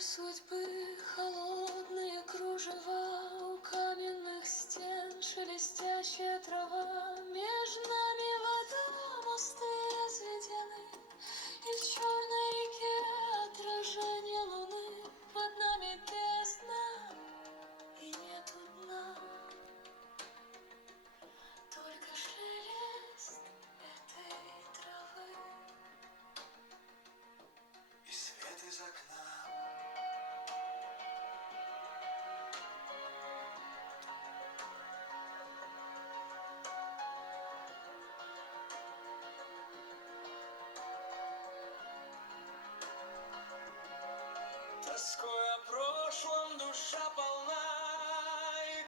Игры судьбы, холодные кружева, у каменных стен шелестящая трава. Между нами вода, мосты разведены, и в черной